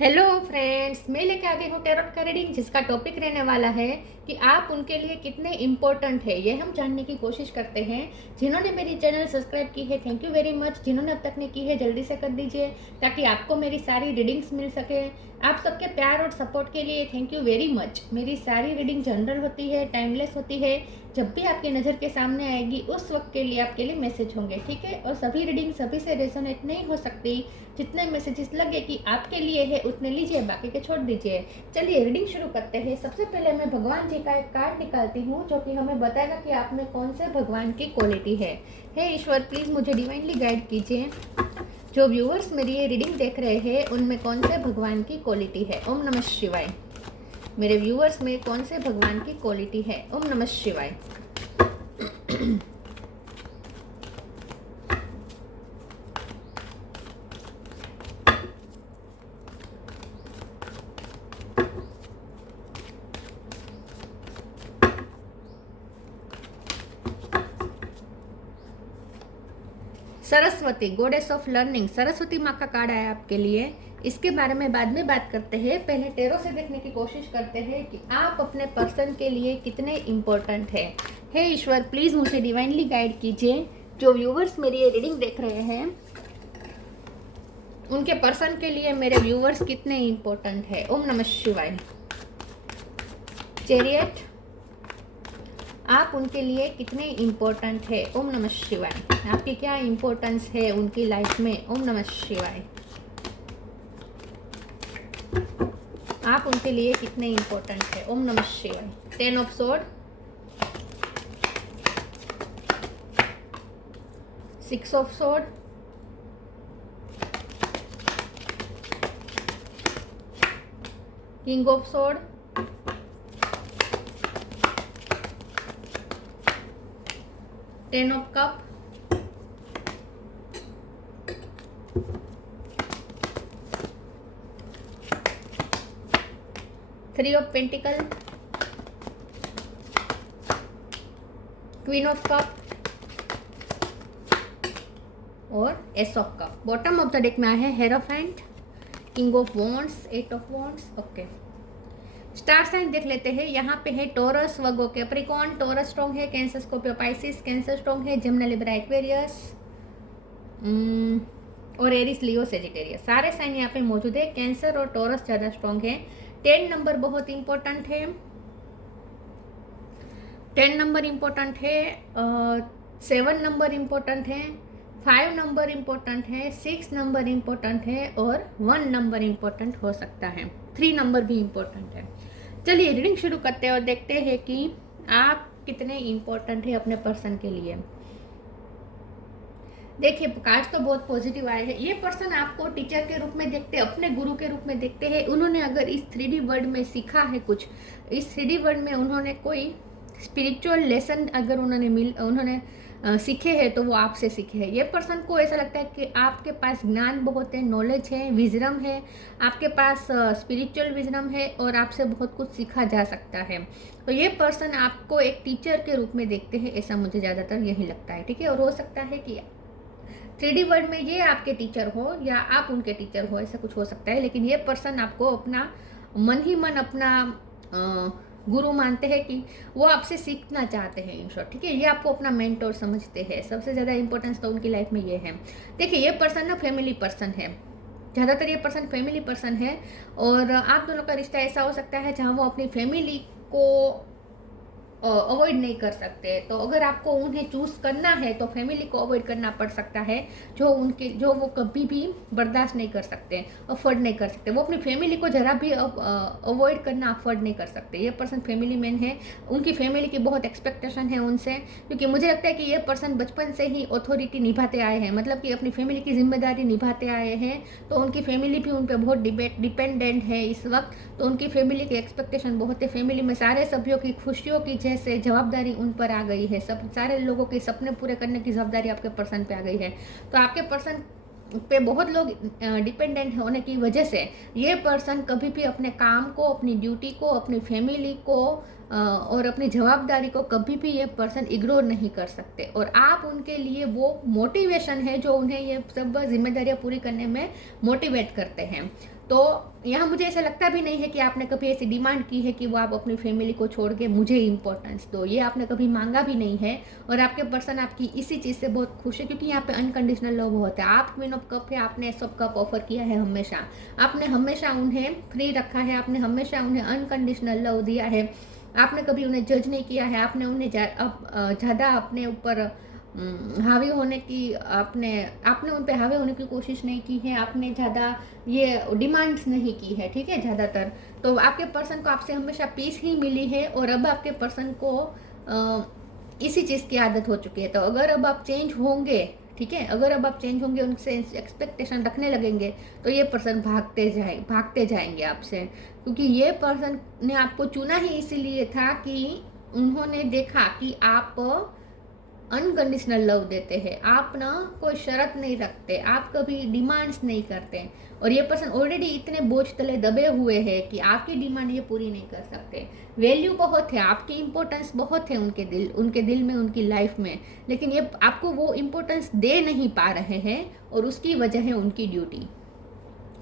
Hello friends, मैं लेके आ गई हूँ टैरोट का रीडिंग, जिसका टॉपिक रहने वाला है कि आप उनके लिए कितने इम्पोर्टेंट है। ये हम जानने की कोशिश करते हैं। जिन्होंने मेरी चैनल सब्सक्राइब की है, थैंक यू वेरी मच। जिन्होंने अब तक नहीं की है, जल्दी से कर दीजिए ताकि आपको मेरी सारी रीडिंग्स मिल सके। आप सबके प्यार और सपोर्ट के लिए थैंक यू वेरी मच। मेरी सारी रीडिंग जनरल होती है, टाइमलेस होती है। जब भी आपकी नज़र के सामने आएगी उस वक्त के लिए आपके लिए मैसेज होंगे, ठीक है। और सभी रीडिंग सभी से रेजोनेट नहीं हो सकती। जितने मैसेजेस लगे कि आपके लिए है उतने लीजिए, बाकी के छोड़ दीजिए। चलिए रीडिंग शुरू करते हैं। सबसे पहले मैं भगवान जी का एक कार्ड निकालती हूँ जो कि हमें बताएगा कि आप में कौन से भगवान की क्वालिटी है। हे ईश्वर, प्लीज़ मुझे डिवाइनली गाइड कीजिए। जो व्यूअर्स मेरी ये रीडिंग देख रहे हैं उनमें कौन से भगवान की क्वालिटी है। ओम नमः शिवाय। मेरे व्यूअर्स में कौन से भगवान की क्वालिटी है। ओम नमः शिवाय। Saraswati, goddess of learning. Saraswati माँ का कार्ड आया आपके लिए। इसके बारे में बाद में बात करते हैं। पहले टेरो से देखने की कोशिश करते हैं कि आप अपने पर्सन के लिए कितने इम्पोर्टेंट है। हे ईश्वर, प्लीज़ मुझे डिवाइनली गाइड कीजिए। जो व्यूवर्स मेरी ये रीडिंग देख रहे हैं उनके पर्सन के लिए मेरे व्यूवर्स कितने इम्पोर्टेंट है। ओम नमः शिवाय। चैरियट, आप उनके लिए कितने इम्पोर्टेंट है। ओम नमः शिवाय। आपकी क्या इम्पोर्टेंस है उनकी लाइफ में। ओम नमः शिवाय। आप उनके लिए कितने इम्पोर्टेंट है। ओम नमः शिवाय। 10 of sword, 6 of sword, king of sword, 10 of cup, 3 of pentacle, queen of cup और ace of cup. Bottom of the deck में आया है hierophant, king of wands, 8 of wands. Okay, star sign देख लेते हैं। यहाँ पे है Taurus, Virgo, Capricorn. Taurus strong है, Cancer, Scorpio, Pisces. Cancer strong है, जिम्ना, लिब्रा, एक्वेरियस और एरिस, लियो, सेजिटेरियस। सारे साइन यहाँ पे मौजूद है। कैंसर और टॉरस ज़्यादा स्ट्रॉन्ग है। 10 नंबर बहुत इंपॉर्टेंट है। 10 नंबर इम्पोर्टेंट है। 7 नंबर इम्पोर्टेंट है। 5 नंबर इम्पोर्टेंट है। 6 नंबर इम्पोर्टेंट है और 1 नंबर इम्पोर्टेंट हो सकता है। 3 नंबर भी इम्पोर्टेंट है। चलिए रीडिंग शुरू करते हैं और देखते हैं कि आप कितने इम्पोर्टेंट है अपने पर्सन के लिए। देखिए, कार्ड तो बहुत पॉजिटिव आए हैं। ये पर्सन आपको टीचर के रूप में देखते हैं, अपने गुरु के रूप में देखते हैं। उन्होंने अगर इस 3D वर्ल्ड में सीखा है कुछ, इस 3D वर्ल्ड में उन्होंने कोई स्पिरिचुअल लेसन अगर उन्होंने सीखे हैं तो वो आपसे सीखे हैं। ये पर्सन को ऐसा लगता है कि आपके पास ज्ञान बहुत है, नॉलेज है, विजडम है, आपके पास स्पिरिचुअल विजडम है और आपसे बहुत कुछ सीखा जा सकता है। तो ये पर्सन आपको एक टीचर के रूप में देखते हैं, ऐसा मुझे ज़्यादातर यही लगता है, ठीक है। और हो सकता है कि 3D वर्ल्ड में ये आपके टीचर हो या आप उनके टीचर हो, ऐसा कुछ हो सकता है। लेकिन ये पर्सन आपको अपना मन ही मन अपना गुरु मानते हैं कि वो आपसे सीखना चाहते हैं, इन शॉर्ट, ठीक है। ये आपको अपना मेंटोर समझते हैं। सबसे ज़्यादा इंपॉर्टेंस तो उनकी लाइफ में ये है। देखिए, ये पर्सन ना फैमिली पर्सन है। ज़्यादातर ये पर्सन फैमिली पर्सन है और आप दोनों का रिश्ता ऐसा हो सकता है जहाँ वो अपनी फैमिली को अवॉइड नहीं कर सकते। तो अगर आपको उन्हें चूज़ करना है तो फैमिली को अवॉइड करना पड़ सकता है, जो वो कभी भी बर्दाश्त नहीं कर सकते, अफोर्ड नहीं कर सकते। वो अपनी फैमिली को ज़रा भी अवॉइड करना अफोर्ड नहीं कर सकते। ये पर्सन फैमिली मैन है। उनकी फैमिली की बहुत एक्सपेक्टेशन है उनसे, क्योंकि मुझे लगता है कि ये पर्सन बचपन से ही अथॉरिटी निभाते आए हैं, मतलब कि अपनी फैमिली की जिम्मेदारी निभाते आए हैं। तो उनकी फैमिली भी उन पर बहुत डिपेंडेंट है इस वक्त। तो उनकी फैमिली की एक्सपेक्टेशन बहुत है। फैमिली में सारे सभ्यों की खुशियों की जैसे जवाबदारी उन पर आ गई है। सब सारे लोगों के सपने पूरे करने की जवाबदारी आपके पर्सन पे आ गई है। तो आपके पर्सन पे बहुत लोग डिपेंडेंट होने की वजह से ये पर्सन कभी भी अपने काम को, अपनी ड्यूटी को, अपनी फैमिली को और अपनी जवाबदारी को कभी भी ये पर्सन इग्नोर नहीं कर सकते। और आप उनके लिए वो मोटिवेशन है जो उन्हें ये सब जिम्मेदारियां पूरी करने में मोटिवेट करते हैं। तो यहाँ मुझे ऐसा लगता भी नहीं है कि आपने कभी ऐसी डिमांड की है कि वो आप अपनी फैमिली को छोड़ के मुझे इम्पोर्टेंस दो, ये आपने कभी मांगा भी नहीं है। और आपके पर्सन आपकी इसी चीज़ से बहुत खुश है, क्योंकि यहाँ पे अनकंडीशनल लव होता है। आप क्वीन ऑफ कप है, आपने सब कप ऑफर किया है हमेशा, आपने हमेशा उन्हें फ्री रखा है, आपने हमेशा उन्हें अनकंडीशनल लव दिया है, आपने कभी उन्हें जज नहीं किया है, आपने उन्हें ज़्यादा अपने ऊपर हावी होने की आपने आपने उन पे हावी होने की कोशिश नहीं की है, आपने ज़्यादा ये डिमांड्स नहीं की है, ठीक है, ज़्यादातर। तो आपके पर्सन को आपसे हमेशा पीस ही मिली है, और अब आपके पर्सन को इसी चीज़ की आदत हो चुकी है। तो अगर अब आप चेंज होंगे, ठीक है, अगर अब आप चेंज होंगे, उनसे एक्सपेक्टेशन रखने लगेंगे, तो ये पर्सन भागते जाएंगे आपसे, क्योंकि ये पर्सन ने आपको चुना ही इसीलिए था कि उन्होंने देखा कि आप अनकंडीशनल लव देते हैं, आप ना कोई शर्त नहीं रखते, आप कभी डिमांड्स नहीं करते, और ये पर्सन ऑलरेडी इतने बोझ तले दबे हुए हैं कि आपकी डिमांड ये पूरी नहीं कर सकते। वैल्यू बहुत है, आपकी इम्पोर्टेंस बहुत है उनके दिल में, उनकी लाइफ में, लेकिन ये आपको वो इम्पोर्टेंस दे नहीं पा रहे हैं, और उसकी वजह है उनकी ड्यूटी।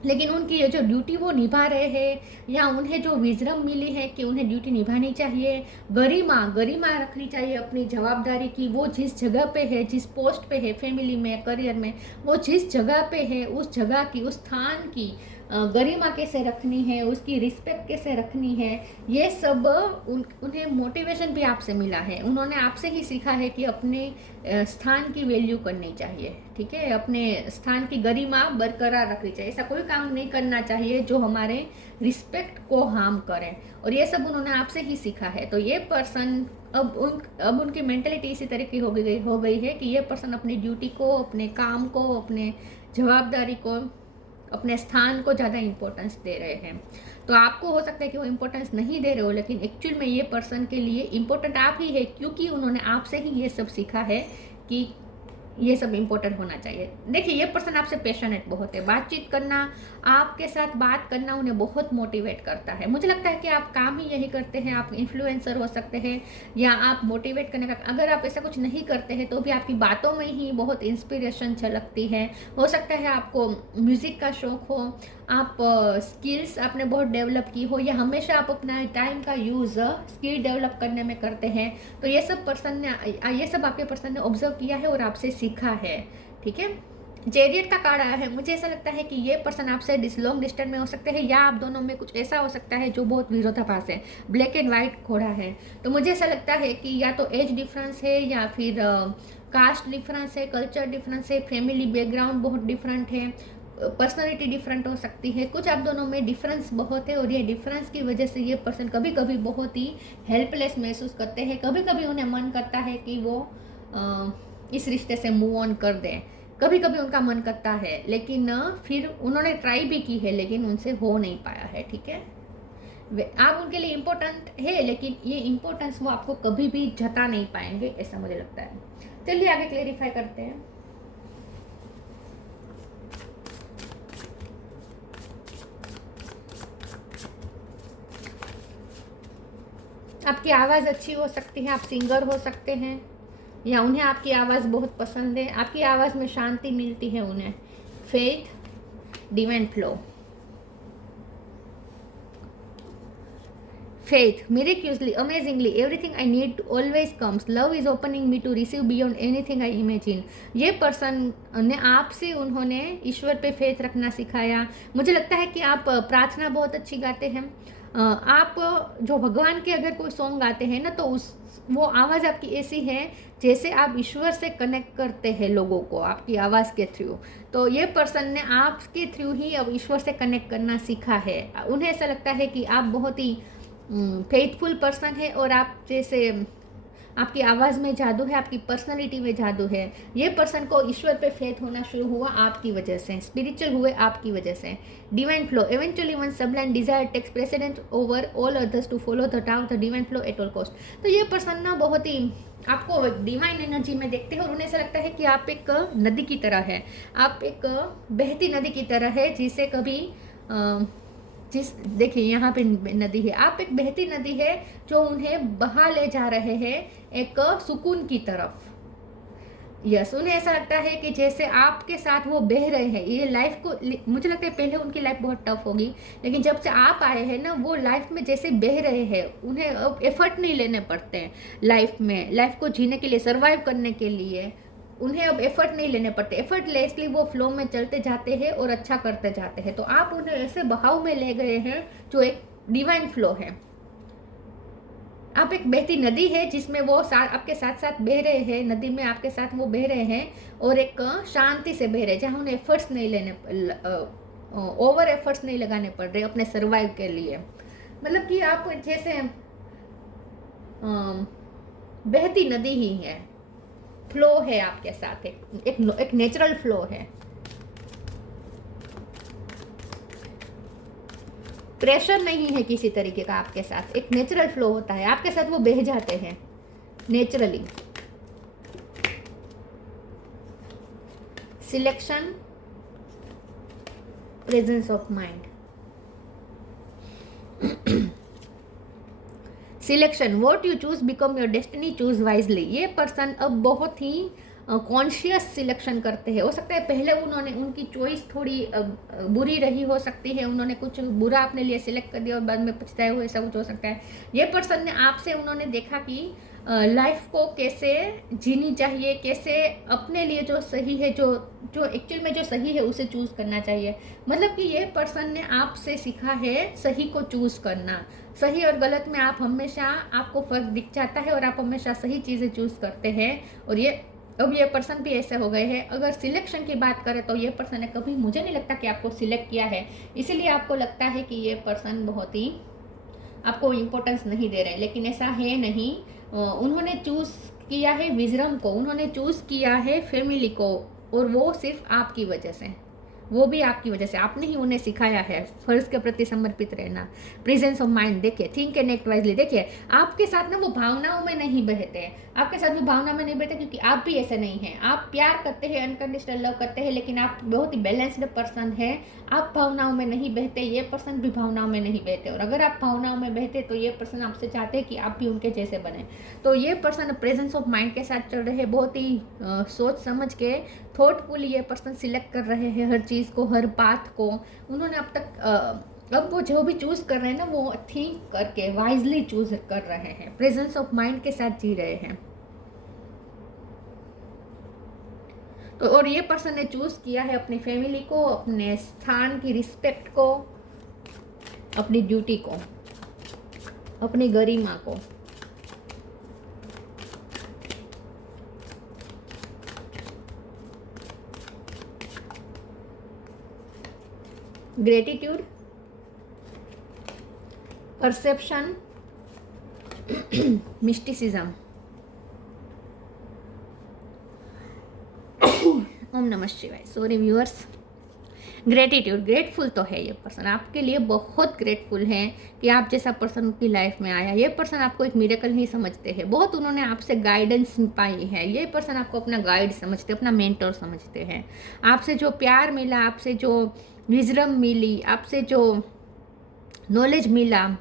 लेकिन उनकी ये जो ड्यूटी वो निभा रहे हैं, या उन्हें जो विजडम मिली है कि उन्हें ड्यूटी निभानी चाहिए, गरिमा रखनी चाहिए अपनी जवाबदारी की, वो जिस जगह पे है, जिस पोस्ट पे है, फैमिली में, करियर में, वो जिस जगह पे है, उस जगह की, उस स्थान की गरिमा कैसे रखनी है, उसकी रिस्पेक्ट कैसे रखनी है, ये सब उन्हें मोटिवेशन भी आपसे मिला है। उन्होंने आपसे ही सीखा है कि अपने स्थान की वैल्यू करनी चाहिए, ठीक है, अपने स्थान की गरिमा बरकरार रखनी चाहिए, ऐसा कोई काम नहीं करना चाहिए जो हमारे रिस्पेक्ट को हार्म करें, और ये सब उन्होंने आपसे ही सीखा है। तो ये पर्सन अब उनकी मेंटेलिटी इसी तरह की हो गई है कि ये पर्सन अपनी ड्यूटी को, अपने काम को, अपने जवाबदारी को, अपने स्थान को ज़्यादा इम्पोर्टेंस दे रहे हैं। तो आपको हो सकता है कि वो इम्पोर्टेंस नहीं दे रहे हो, लेकिन एक्चुअल में ये पर्सन के लिए इम्पोर्टेंट आप ही है, क्योंकि उन्होंने आपसे ही ये सब सीखा है कि ये सब इम्पोर्टेंट होना चाहिए। देखिए, ये पर्सन आपसे पैशनेट बहुत है, बातचीत करना, आपके साथ बात करना उन्हें बहुत मोटिवेट करता है। मुझे लगता है कि आप काम ही यही करते हैं, आप इन्फ्लुएंसर हो सकते हैं, या आप मोटिवेट करने का, अगर आप ऐसा कुछ नहीं करते हैं तो भी आपकी बातों में ही बहुत इंस्पिरेशन झलकती है। हो सकता है आपको म्यूज़िक का शौक़ हो, आप स्किल्स आपने बहुत डेवलप की हो, या हमेशा आप अपना टाइम का यूज़ स्किल डेवलप करने में करते हैं। तो ये सब आपके पर्सन ने ऑब्जर्व किया है और आपसे सीखा है, ठीक है। चैरियट का कार्ड आया है, मुझे ऐसा लगता है कि ये पर्सन आपसे लॉन्ग डिस्टेंस में हो सकते हैं, या आप दोनों में कुछ ऐसा हो सकता है जो बहुत विरोधाभास है। ब्लैक एंड वाइट घोड़ा है, तो मुझे ऐसा लगता है कि या तो एज डिफरेंस है, या फिर कास्ट डिफरेंस है, कल्चर डिफरेंस है, फैमिली बैकग्राउंड बहुत डिफरेंट है, पर्सनालिटी डिफरेंट हो सकती है, कुछ आप दोनों में डिफरेंस बहुत है, और ये डिफरेंस की वजह से ये पर्सन कभी कभी बहुत ही हेल्पलेस महसूस करते हैं। कभी कभी उन्हें मन करता है कि वो इस रिश्ते से मूव ऑन कर दें, कभी कभी उनका मन करता है, लेकिन फिर उन्होंने ट्राई भी की है, लेकिन उनसे हो नहीं पाया है, ठीक है। आप उनके लिए इम्पोर्टेंट है, लेकिन ये इम्पोर्टेंस वो आपको कभी भी जता नहीं पाएंगे, ऐसा मुझे लगता है। चलिए आगे क्लेरिफाई करते हैं। आपकी आवाज़ अच्छी हो सकती है, आप सिंगर हो सकते हैं, या उन्हें आपकी आवाज़ बहुत पसंद है, आपकी आवाज़ में शांति मिलती है उन्हें। Faith, divine flow, faith, miraculously, amazingly, everything I need always comes, love is opening me to receive beyond anything I imagine। ये पर्सन ने आपसे, उन्होंने ईश्वर पे फेथ रखना सिखाया। मुझे लगता है कि आप प्रार्थना बहुत अच्छी गाते हैं, आप जो भगवान के अगर कोई सॉन्ग गाते हैं ना, तो वो आवाज़ आपकी ऐसी है जैसे आप ईश्वर से कनेक्ट करते हैं लोगों को आपकी आवाज़ के थ्रू। तो ये पर्सन ने आपके थ्रू ही अब ईश्वर से कनेक्ट करना सीखा है। उन्हें ऐसा लगता है कि आप बहुत ही फेथफुल पर्सन है, और आप जैसे आपकी आवाज़ में जादू है, आपकी पर्सनालिटी में जादू है। ये पर्सन को ईश्वर पे फेथ होना शुरू हुआ आपकी वजह से, स्पिरिचुअल हुए आपकी वजह से। Divine flow, eventually one sublime desire takes precedent over all others to follow the Tao the divine flow at all cost. तो ये पर्सन ना बहुत ही आपको डिवाइन एनर्जी में देखते हैं, और उन्हें ऐसा लगता है कि आप एक नदी की तरह है, आप एक बहती नदी की तरह है, जिसे कभी देखिए यहाँ पे नदी है, आप एक बहती नदी है जो उन्हें बहा ले जा रहे हैं एक सुकून की तरफ। यस, उन्हें ऐसा लगता है कि जैसे आपके साथ वो बह रहे हैं ये लाइफ को। मुझे लगता है पहले उनकी लाइफ बहुत टफ होगी, लेकिन जब से आप आए हैं ना वो लाइफ में जैसे बह रहे हैं, उन्हें अब एफर्ट नहीं लेने पड़ते हैं लाइफ में। लाइफ को जीने के लिए, सर्वाइव करने के लिए उन्हें अब एफर्ट नहीं लेने पड़ते। एफर्टलेसली वो फ्लो में चलते जाते हैं और अच्छा करते जाते हैं। तो आप उन्हें ऐसे बहाव में ले गए हैं जो एक डिवाइन फ्लो है। आप एक बहती नदी है जिसमें वो आपके साथ साथ बह रहे हैं, नदी में आपके साथ वो बह रहे हैं और एक शांति से बह रहे हैं, जहाँ उन्हें एफर्ट्स नहीं लेने, ओवर एफर्ट्स नहीं लगाने पड़ रहे अपने सर्वाइव के लिए। मतलब कि आप जैसे बहती नदी ही है, फ्लो है आपके साथ, एक नेचुरल फ्लो है। प्रेशर नहीं है किसी तरीके का आपके साथ, एक नेचुरल फ्लो होता है आपके साथ, वो बह जाते हैं naturally. Selection, presence of mind. Selection, what you choose become your destiny, choose wisely. ये पर्सन अब बहुत ही कॉन्शियस सिलेक्शन करते हैं। हो सकता है पहले उन्होंने, उनकी चॉइस थोड़ी बुरी रही हो सकती है, उन्होंने कुछ बुरा अपने लिए सिलेक्ट कर दिया और बाद में पछताए हुए, ऐसा कुछ हो सकता है। ये पर्सन ने आपसे, उन्होंने देखा कि लाइफ को कैसे जीनी चाहिए, कैसे अपने लिए जो सही है, जो जो एक्चुअल में जो सही है उसे चूज़ करना चाहिए। मतलब कि ये पर्सन ने आपसे सीखा है सही को चूज़ करना। सही और गलत में आप हमेशा, आपको फ़र्क दिख जाता है और आप हमेशा सही चीज़ें चूज़ करते हैं। और ये अब ये पर्सन भी ऐसे हो गए हैं। अगर सिलेक्शन की बात करें तो ये पर्सन ने कभी, मुझे नहीं लगता कि आपको सिलेक्ट किया है, इसीलिए आपको लगता है कि ये पर्सन बहुत ही आपको इम्पोर्टेंस नहीं दे रहे, लेकिन ऐसा है नहीं। उन्होंने चूज़ किया है विजडम को, उन्होंने चूज़ किया है फैमिली को, और वो सिर्फ आपकी वजह से, वो भी आपकी वजह से। आपने ही उन्हें सिखाया है फर्ज के प्रति समर्पित रहना। प्रेजेंस ऑफ माइंड देखिए, थिंक एंड एक्ट वाइजली। देखिए आपके साथ ना वो भावनाओं में नहीं बहते हैं, आपके साथ वो भावना में नहीं बहते, क्योंकि आप भी ऐसे नहीं हैं। आप प्यार करते हैं, अनकंडीशनल लव करते हैं, लेकिन आप बहुत ही बैलेंस्ड पर्सन है। आप भावनाओं में नहीं बहते, ये पर्सन भी भावनाओं में नहीं बहते। और अगर आप भावनाओं में बहते तो ये पर्सन आपसे चाहते हैं कि आप भी उनके जैसे बने। तो ये पर्सन प्रेजेंस ऑफ माइंड के साथ चल रहे हैं, बहुत ही सोच समझ के, थॉटफुली ये पर्सन सिलेक्ट कर रहे हैं हर चीज़ को, हर बात को। उन्होंने अब तक अब वो जो भी चूज़ कर रहे हैं ना, वो थिंक करके वाइजली चूज कर रहे हैं, प्रेजेंस ऑफ माइंड के साथ जी रहे हैं। तो और ये पर्सन ने चूज़ किया है अपनी फैमिली को, अपने स्थान की रिस्पेक्ट को, अपनी ड्यूटी को, अपनी गरिमा को। Gratitude, perception, mysticism. ओम नमः शिवाय। Sorry viewers. ग्रेटिट्यूड, ग्रेटफुल तो है ये पर्सन, आपके लिए बहुत ग्रेटफुल है कि आप जैसा पर्सन उनकी लाइफ में आया। ये पर्सन आपको एक मिरेकल ही समझते हैं, बहुत उन्होंने आपसे गाइडेंस पाई है। ये पर्सन आपको अपना गाइड समझते, अपना मेंटर समझते हैं। आपसे जो प्यार मिला, आपसे जो विजडम मिली, आपसे जो नॉलेज मिला,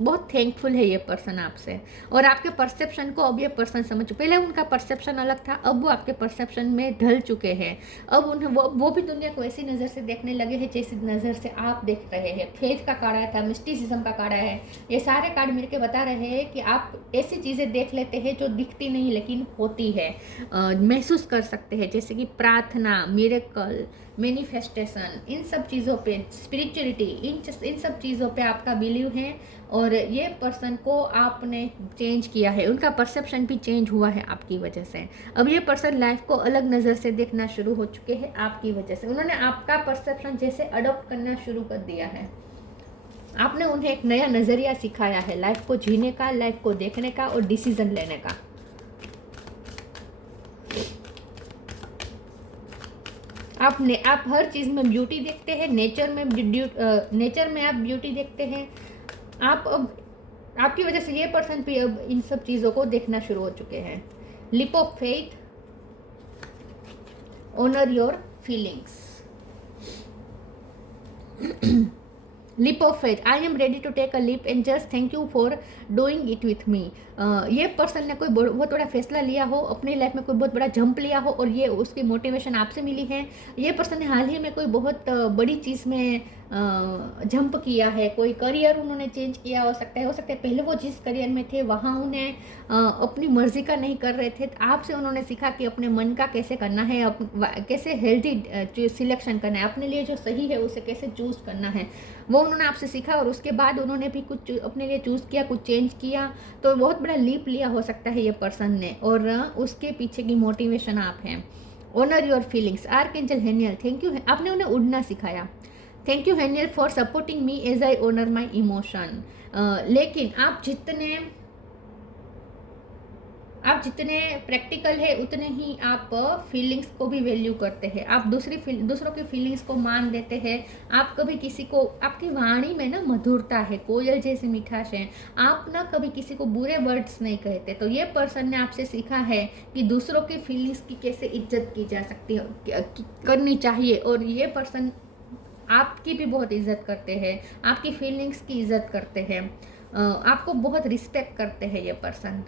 बहुत थैंकफुल है ये पर्सन आपसे। और आपके परसेप्शन को अब ये पर्सन समझ चुके। पहले उनका परसेप्शन अलग था, अब वो आपके परसेप्शन में ढल चुके हैं। अब उन्हें वो भी दुनिया को ऐसी नज़र से देखने लगे हैं जैसी नज़र से आप देख रहे हैं। फेथ का कार्ड था, मिस्टिसिज्म का कार्ड है। ये सारे कार्ड मिलकर बता रहे हैं कि आप ऐसी चीज़ें देख लेते हैं जो दिखती नहीं लेकिन होती है, महसूस कर सकते हैं, जैसे कि प्रार्थना, मिरेकल, मैनिफेस्टेशन, इन सब चीज़ों पे, स्पिरिचुअलिटी, इन सब चीज़ों पे आपका बिलीव है। और ये पर्सन को आपने चेंज किया है, उनका परसेप्शन भी चेंज हुआ है आपकी वजह से। अब ये पर्सन लाइफ को अलग नज़र से देखना शुरू हो चुके हैं आपकी वजह से। उन्होंने आपका परसेप्शन जैसे अडॉप्ट करना शुरू कर दिया है। आपने उन्हें एक नया नज़रिया सिखाया है लाइफ को जीने का, लाइफ को देखने का और डिसीजन लेने का। आप हर चीज़ में ब्यूटी देखते हैं, नेचर में आप ब्यूटी देखते हैं। आप अब, आपकी वजह से ये पर्सन भी अब इन सब चीज़ों को देखना शुरू हो चुके हैं। Leap of faith, honour your feelings. Leap of faith, I am ready to take a leap and just thank you for doing it with me. ये पर्सन ने कोई बहुत बड़ा फैसला लिया हो, अपनी लाइफ में कोई बहुत बड़ा जंप लिया हो और ये उसकी मोटिवेशन आपसे मिली है। ये पर्सन ने हाल ही में कोई बहुत बड़ी चीज़ में जंप किया है, कोई करियर उन्होंने चेंज किया हो सकता है पहले वो जिस करियर में थे वहाँ उन्हें अपनी मर्जी का नहीं कर रहे थे। आपसे उन्होंने सीखा कि अपने मन का कैसे करना है, कैसे हेल्दी सिलेक्शन करना है, अपने लिए जो सही है उसे कैसे चूज़ करना है, वो उन्होंने आपसे सीखा और उसके बाद उन्होंने भी कुछ अपने लिए चूज़ किया, कुछ चेंज किया। तो बहुत बड़ा लीप लिया हो सकता है ये पर्सन ने, और उसके पीछे की मोटिवेशन आप हैं। Honour your feelings, archangel Haniel, thank you, आपने उन्हें उड़ना सिखाया। Thank you Haniel for supporting me as I honour my emotion. लेकिन आप जितने प्रैक्टिकल है उतने ही आप फीलिंग्स को भी वैल्यू करते हैं। आप दूसरों की फीलिंग्स को मान देते हैं। आप कभी किसी को, आपकी वाणी में ना मधुरता है, कोयल जैसी मिठास है। आप ना कभी किसी को बुरे वर्ड्स नहीं कहते। तो ये पर्सन ने आपसे सीखा है कि दूसरों की फीलिंग्स की कैसे इज्जत की जा सकती है, करनी चाहिए। और ये पर्सन आपकी भी बहुत इज्जत करते हैं, आपकी फीलिंग्स की इज्जत करते हैं, आपको बहुत रिस्पेक्ट करते हैं ये पर्सन।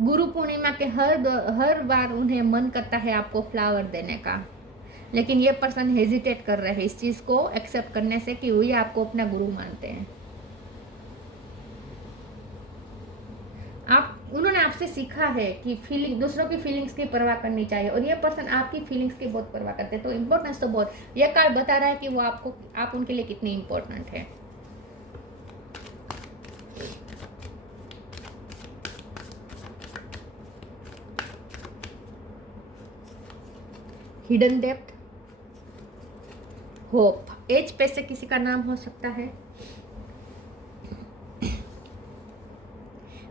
गुरु पूर्णिमा के हर बार उन्हें मन करता है आपको फ्लावर देने का, लेकिन ये पर्सन हेजिटेट कर रहे हैं इस चीज़ को एक्सेप्ट करने से कि वही आपको अपना गुरु मानते हैं। उन्होंने आपसे सीखा है कि दूसरों की फीलिंग्स की परवाह करनी चाहिए, और ये पर्सन आपकी फीलिंग्स की बहुत परवाह करते हैं। तो इम्पोर्टेंस तो बहुत, ये कार्ड बता रहा है कि वो आप उनके लिए कितनी इम्पोर्टेंट है। हिडन डेप्थ, होप, एज पे से किसी का नाम हो सकता है।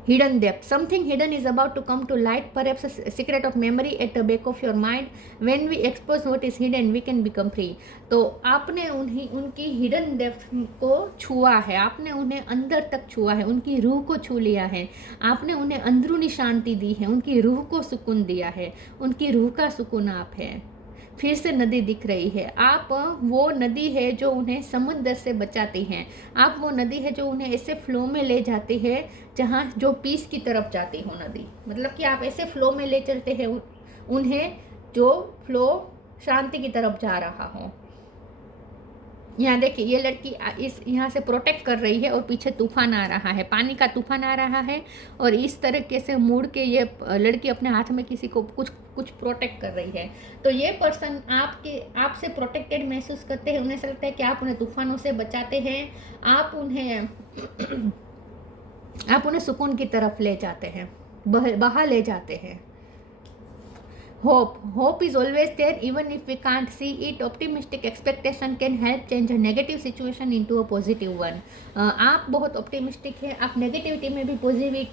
Hidden depth, something hidden is about to come to light, perhaps a secret of memory at the back of your mind. When we expose what is hidden, we can become free. तो आपने उनकी hidden depth को छुआ है, आपने उन्हें अंदर तक छुआ है, उनकी रूह को छू लिया है, आपने उन्हें अंदरूनी शांति दी है, उनकी रूह को सुकून दिया है, उनकी रूह का सुकून आप है। फिर से नदी दिख रही है, आप वो नदी है जो उन्हें समुद्र से बचाती हैं, आप वो नदी है जो उन्हें ऐसे फ्लो में ले जाती है जहाँ जो पीस की तरफ जाती हो नदी, मतलब कि आप ऐसे फ्लो में ले चलते हैं उन्हें जो फ्लो शांति की तरफ जा रहा हो। यहाँ देखिए ये लड़की इस यहाँ से प्रोटेक्ट कर रही है और पीछे तूफान आ रहा है, पानी का तूफान आ रहा है, और इस तरीके से मुड़ के ये लड़की अपने हाथ में किसी को कुछ प्रोटेक्ट कर रही है। तो ये पर्सन आपसे प्रोटेक्टेड महसूस करते हैं, उन्हें ऐसा लगता है कि आप उन्हें तूफानों से बचाते हैं, आप उन्हें सुकून की तरफ ले जाते हैं, बहा ले जाते हैं। Hope is always there even if we can't see it. Optimistic expectation can help change a negative situation into a positive one. आप बहुत ऑप्टिमिस्टिक है, आप नेगेटिविटी में भी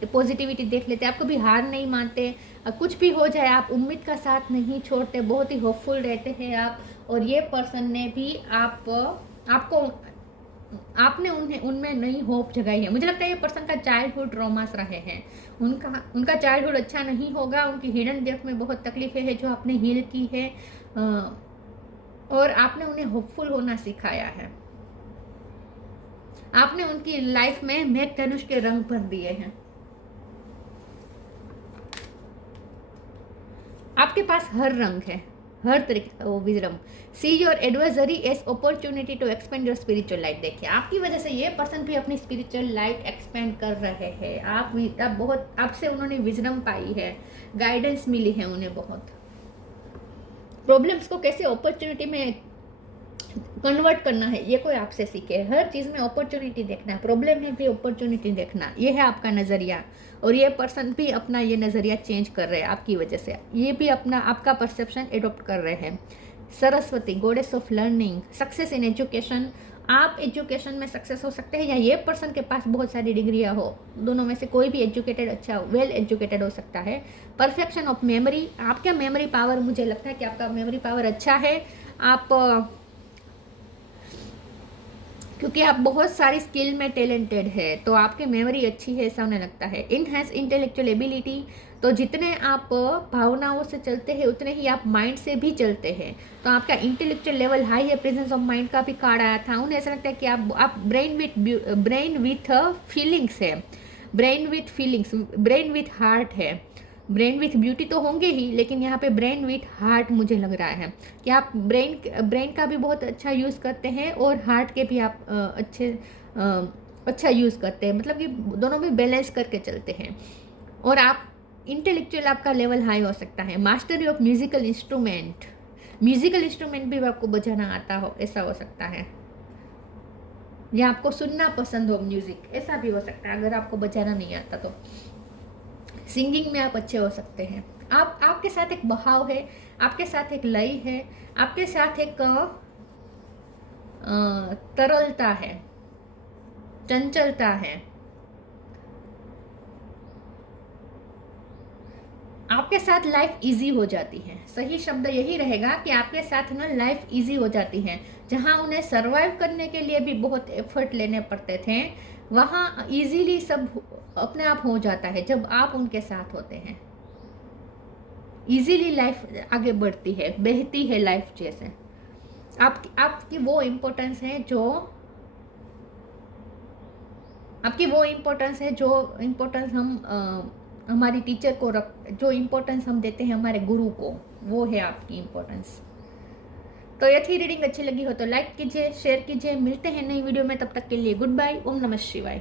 पॉजिटिविटी देख लेते हैं, आप कभी हार नहीं मानते, कुछ भी हो जाए आप उम्मीद का साथ नहीं छोड़ते, बहुत ही होपफुल रहते हैं आप। और ये पर्सन ने भी आपने उनमें नई होप जगाई है। मुझे लगता है ये पर्सन का चाइल्डहुड ट्रॉमास रहे हैं, उनका चाइल्डहुड अच्छा नहीं होगा, उनकी हिडन डेप्थ में बहुत तकलीफें हैं जो आपने हील की है, और आपने उन्हें होपफुल होना सिखाया है। आपने उनकी लाइफ में मेघ धनुष के रंग भर दिए हैं। आपके पास हर रंग है, हर तरीके वो wisdom. See your adversity as opportunity to expand your spiritual light. देखिए आपकी वजह से ये पर्सन भी अपनी स्पिरिचुअल लाइट एक्सपेंड कर रहे हैं। आपसे उन्होंने विजडम पाई है, गाइडेंस मिली है उन्हें बहुत। प्रॉब्लम्स को कैसे अपॉर्चुनिटी में कन्वर्ट करना है ये कोई आपसे सीखे। हर चीज़ में अपॉर्चुनिटी देखना, प्रॉब्लम में भी अपॉर्चुनिटी देखना, ये है आपका नज़रिया। और ये पर्सन भी अपना ये नज़रिया चेंज कर रहे हैं आपकी वजह से, ये भी आपका परसेप्शन एडॉप्ट कर रहे हैं। Saraswati, goddess of learning, success in education, आप एजुकेशन में सक्सेस हो सकते हैं, या ये पर्सन के पास बहुत सारी डिग्रियाँ हो, दोनों में से कोई भी एजुकेटेड अच्छा वेल एजुकेटेड हो सकता है। परफेक्शन ऑफ मेमोरी, आपका मेमोरी पावर, मुझे लगता है कि आपका मेमोरी पावर अच्छा है, क्योंकि आप बहुत सारी स्किल में टैलेंटेड है, तो आपकी मेमोरी अच्छी है ऐसा उन्हें लगता है। इनहैंस इंटेलेक्चुअल एबिलिटी, तो जितने आप भावनाओं से चलते हैं उतने ही आप माइंड से भी चलते हैं। तो आपका इंटेलेक्चुअल लेवल हाई है, प्रेजेंस ऑफ माइंड का भी कार्ड आया था। उन्हें ऐसा लगता है कि आप ब्रेन विथ फीलिंग्स है, brain with feelings, brain with heart है। ब्रेन विथ ब्यूटी तो होंगे ही, लेकिन यहाँ पे ब्रेन विथ हार्ट मुझे लग रहा है कि आप ब्रेन का भी बहुत अच्छा यूज़ करते हैं और हार्ट के भी आप अच्छा यूज़ करते हैं, मतलब कि दोनों में बैलेंस करके चलते हैं। और आप इंटेलेक्चुअल आपका लेवल हाई हो सकता है। Mastery of musical instrument, musical instrument भी आपको बजाना आता हो, ऐसा हो सकता है। या आपको सुनना पसंद हो म्यूजिक, ऐसा भी हो सकता है। अगर आपको बजाना नहीं आता तो सिंगिंग में आप अच्छे हो सकते हैं। आपके साथ एक बहाव है, आपके साथ एक लय है, आपके साथ एक तरलता है, चंचलता है। आपके साथ लाइफ इजी हो जाती है, सही शब्द यही रहेगा कि आपके साथ ना लाइफ इजी हो जाती है। जहां उन्हें सरवाइव करने के लिए भी बहुत एफर्ट लेने पड़ते थे, वहां इजीली सब अपने आप हो जाता है जब आप उनके साथ होते हैं। इजीली लाइफ आगे बढ़ती है, बहती है लाइफ जैसे। आपकी वो इम्पोर्टेंस है जो इम्पोर्टेंस हम हमारी टीचर को जो इम्पोर्टेंस हम देते हैं हमारे गुरु को, वो है आपकी इम्पोर्टेंस। तो ये थी रीडिंग अच्छी लगी हो तो लाइक कीजिए, शेयर कीजिए। मिलते हैं नई वीडियो में, तब तक के लिए गुड बाय। ओम नमः शिवाय।